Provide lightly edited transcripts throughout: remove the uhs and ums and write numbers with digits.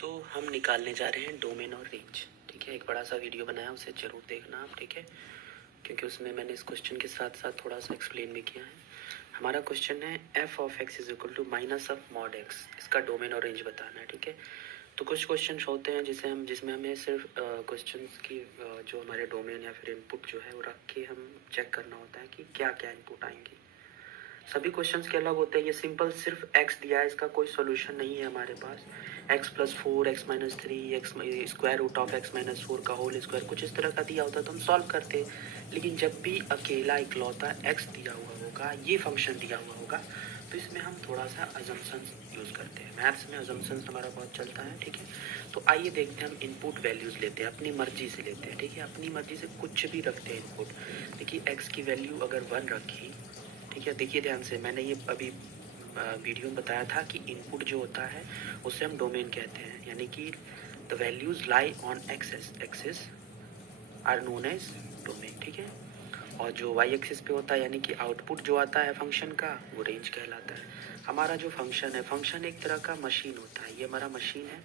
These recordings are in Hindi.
तो हम निकालने जा रहे हैं डोमेन और रेंज। ठीक है, एक बड़ा सा वीडियो बनाया, उसे ज़रूर देखना आप। ठीक है, क्योंकि उसमें मैंने इस क्वेश्चन के साथ साथ थोड़ा सा एक्सप्लेन भी किया है। हमारा क्वेश्चन है F of X is equal to minus of mod X, इसका डोमेन और रेंज बताना है। ठीक है, तो कुछ क्वेश्चन होते हैं जिसमें हमें सिर्फ क्वेश्चंस की जो हमारे डोमेन या फिर इनपुट जो है वो रख के हम चेक करना होता है कि क्या क्या इनपुट आएंगे। सभी क्वेश्चंस के अलग होते हैं। ये सिंपल सिर्फ x दिया है, इसका कोई सॉल्यूशन नहीं है हमारे पास। x plus 4 x minus 3 x square root of x minus 4 का होल स्क्वायर कुछ इस तरह का दिया होता तो हम सॉल्व करते। लेकिन जब भी अकेला इकलौता x दिया हुआ होगा, ये फंक्शन दिया हुआ होगा, तो इसमें हम थोड़ा सा अजम्पशंस यूज़ करते हैं। मैथ्स में अजम्पशंस हमारा बहुत चलता है। ठीक है, तो आइए देखते हैं। हम इनपुट वैल्यूज़ लेते हैं, अपनी मर्जी से लेते हैं। ठीक है, अपनी मर्जी से कुछ भी रखते हैं इनपुट। देखिए x की वैल्यू अगर 1 रखी, ठीक है, देखिए ध्यान से, मैंने ये अभी वीडियो में बताया था कि इनपुट जो होता है उसे हम डोमेन कहते हैं, यानी कि the values lie on axis are known as domain. ठीक है, और जो वाई एक्सिस पे होता है यानी कि आउटपुट जो आता है फंक्शन का, वो रेंज कहलाता है। हमारा जो फंक्शन है, फंक्शन एक तरह का मशीन होता है। ये हमारा मशीन है,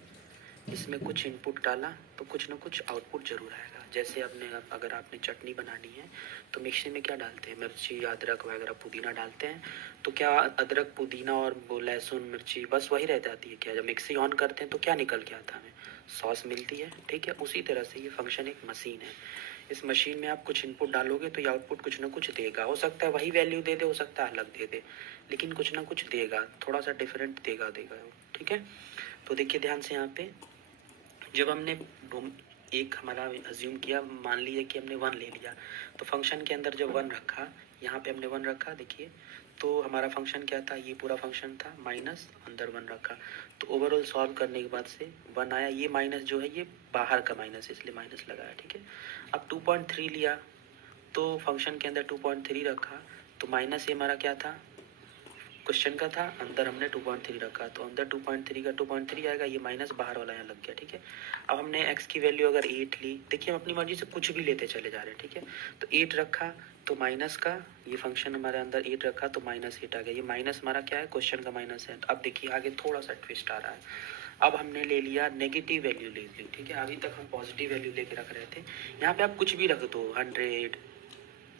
इसमें कुछ इनपुट डाला तो कुछ ना कुछ आउटपुट जरूर आएगा। जैसे अगर आपने चटनी बनानी है तो मिक्सी में क्या डालते हैं, मिर्ची अदरक वगैरह पुदीना डालते हैं। तो क्या अदरक पुदीना और वो लहसुन मिर्ची बस वही रह जाती है क्या? जब मिक्सी ऑन करते हैं तो क्या निकल के आता है? हमें सॉस मिलती है। ठीक है, उसी तरह से ये फंक्शन एक मशीन है। इस मशीन में आप कुछ इनपुट डालोगे तो ये आउटपुट कुछ ना कुछ देगा। हो सकता है वही वैल्यू दे दे, हो सकता है अलग दे दे, लेकिन कुछ ना कुछ देगा, थोड़ा सा डिफरेंट देगा। ठीक है, तो देखिए ध्यान से, यहाँ पे जब हमने एक हमारा अज्यूम किया, मान लिया कि हमने 1 ले लिया, तो फंक्शन के अंदर जब 1 रखा, यहाँ पे हमने 1 रखा, देखिए तो हमारा फंक्शन क्या था, ये पूरा फंक्शन था, माइनस अंदर 1 रखा। तो ओवरऑल सॉल्व करने के बाद से 1 आया। ये माइनस जो है ये बाहर का माइनस है, इसलिए माइनस लगाया। ठीक है, अब 2.3 लिया तो फंक्शन के अंदर 2.3 रखा, तो माइनस ये हमारा क्या था, क्वेश्चन का था, अंदर हमने 2.3 रखा, तो अंदर 2.3 का 2.3 आएगा, ये माइनस बाहर वाला यहाँ लग गया। ठीक है, अब हमने x की वैल्यू अगर 8 ली, देखिए हम अपनी मर्जी से कुछ भी लेते चले जा रहे हैं। ठीक है, तो 8 रखा तो माइनस का, ये फंक्शन हमारे अंदर 8 रखा तो माइनस 8 आ गया। ये माइनस हमारा क्या है, क्वेश्चन का माइनस है। अब देखिए आगे थोड़ा सा ट्विस्ट आ रहा है। अब हमने ले लिया नेगेटिव वैल्यू ले ली। ठीक है, अभी तक हम पॉजिटिव वैल्यू लेके रख रहे थे। यहाँ पे आप कुछ भी रख दो, 100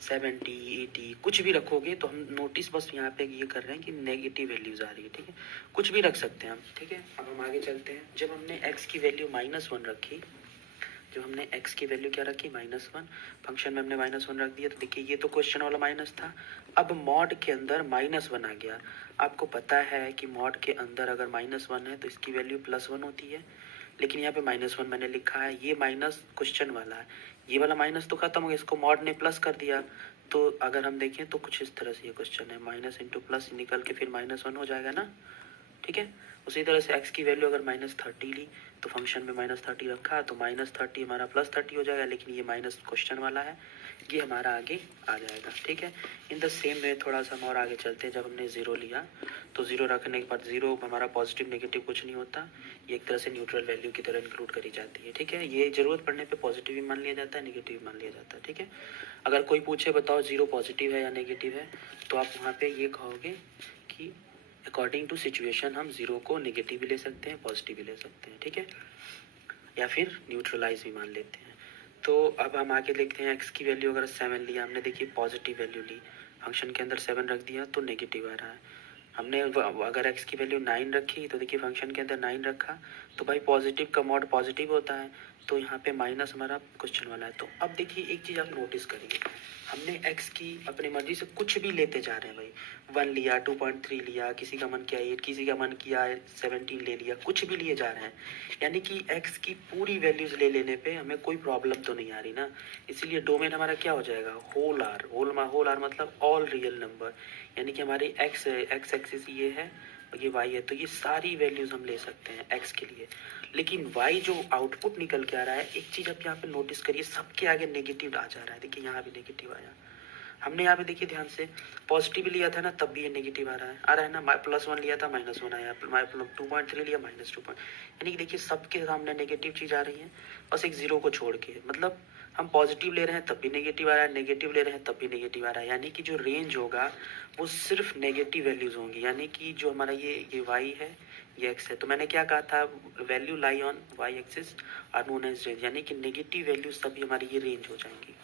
70 80 कुछ भी रखोगे तो हम नोटिस बस यहाँ पे ये कर रहे हैं कि नेगेटिव वैल्यूज आ रही है। ठीक है, कुछ भी रख सकते हैं हम। ठीक है, अब हम आगे चलते हैं। जब हमने x की वैल्यू -1 रखी, जब हमने x की वैल्यू क्या रखी, -1, फंक्शन में हमने -1 रख दिया, तो देखिए ये तो क्वेश्चन वाला माइनस था। अब मॉड के अंदर -1 आ गया। आपको पता है कि मॉड के अंदर अगर -1 है तो इसकी वैल्यू +1 होती है, लेकिन यहाँ पे -1 मैंने लिखा है, ये माइनस क्वेश्चन वाला है, ये वाला माइनस तो खत्म हो गया, इसको मॉड ने प्लस कर दिया। तो अगर हम देखें तो कुछ इस तरह से ये क्वेश्चन है, माइनस इंटू प्लस निकल के फिर -1 हो जाएगा ना। ठीक है, उसी तरह से x की वैल्यू अगर -30 ली तो फंक्शन में -30 रखा तो -30 हमारा +30 हो जाएगा, लेकिन ये माइनस क्वेश्चन वाला है, ये हमारा आगे आ जाएगा। ठीक है, इन द सेम वे थोड़ा सा हम और आगे चलते हैं। जब हमने 0 लिया तो 0 रखने के बाद 0 हमारा पॉजिटिव नेगेटिव कुछ नहीं होता, ये एक तरह से न्यूट्रल वैल्यू की तरह इंक्लूड करी जाती है। ठीक है, ये ज़रूरत पड़ने पे पॉजिटिव भी मान लिया जाता है, नेगेटिव भी मान लिया जाता है। ठीक है, अगर कोई पूछे बताओ 0 पॉजिटिव है या नेगेटिव है, तो आप वहाँ पे ये कहोगे कि अकॉर्डिंग टू सिचुएशन हम 0 को नेगेटिव भी ले सकते हैं, पॉजिटिव भी ले सकते हैं। ठीक है, या फिर न्यूट्रलाइज भी मान लेते हैं। तो अब हम आगे देखते हैं। x की वैल्यू अगर 7 लिया हमने, देखिए पॉजिटिव वैल्यू ली, फंक्शन के अंदर 7 रख दिया तो नेगेटिव आ रहा है। हमने अगर x की वैल्यू 9 रखी तो देखिए फंक्शन के अंदर 9 रखा, तो भाई पॉजिटिव का मॉड पॉजिटिव होता है, तो यहाँ पे माइनस हमारा क्वेश्चन वाला है। तो अब देखिए एक चीज़ आप नोटिस करिए, हमने x की अपनी मर्जी से कुछ भी लेते जा रहे हैं भाई। 1 लिया, 2.3 लिया, किसी का मन किया 8, किसी का मन किया 17 ले लिया, कुछ भी लिए जा रहे हैं, यानी कि x की पूरी वैल्यूज ले लेने पे हमें कोई प्रॉब्लम तो नहीं आ रही ना। इसीलिए डोमेन हमारा क्या हो जाएगा, होल आर मतलब ऑल रियल नंबर, यानी कि हमारी x एक्सिस ये है और ये y है, तो ये सारी वैल्यूज हम ले सकते हैं x के लिए। लेकिन y जो आउटपुट निकल के आ रहा है, एक चीज आप यहाँ पे नोटिस करिए, सबके आगे नेगेटिव आ जा रहा है। देखिए यहाँ भी नेगेटिव आया, हमने यहाँ पे देखिए ध्यान से पॉजिटिव लिया था ना, तब भी ये नेगेटिव आ रहा है ना। +1 लिया था -1 आया, 2.3 लिया -2 यानी कि देखिए सबके सामने नेगेटिव चीज आ रही है, बस एक 0 को छोड़ के। मतलब हम पॉजिटिव ले रहे हैं तब भी नेगेटिव आ रहा है, नेगेटिव ले रहे हैं तब भी नेगेटिव आ रहा है, यानी कि जो रेंज होगा वो सिर्फ नेगेटिव वैल्यूज होंगी। यानी कि जो हमारा ये y है, ये x है। तो मैंने क्या कहा था, value lie on y axis are known as range, यानी कि नेगेटिव वैल्यू सभी हमारी ये रेंज हो जाएंगी।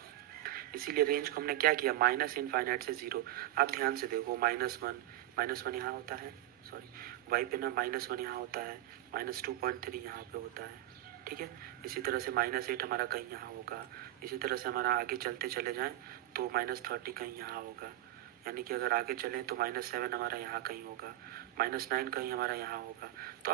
इसीलिए रेंज को हमने क्या किया, माइनस इनफाइनाइट से जीरो। आप ध्यान से देखो, -1 यहाँ होता है, सॉरी y पे ना -1 यहाँ होता है, -2.3 यहाँ पे होता है, ठीक है। इसी तरह से -8 हमारा कहीं यहाँ होगा। इसी तरह से हमारा आगे चलते चले जाएं तो -30 कहीं यहाँ होगा, यानी कि अगर आगे चलें तो -7 हमारा यहाँ कहीं होगा, -9 कहीं हमारा यहाँ होगा। तो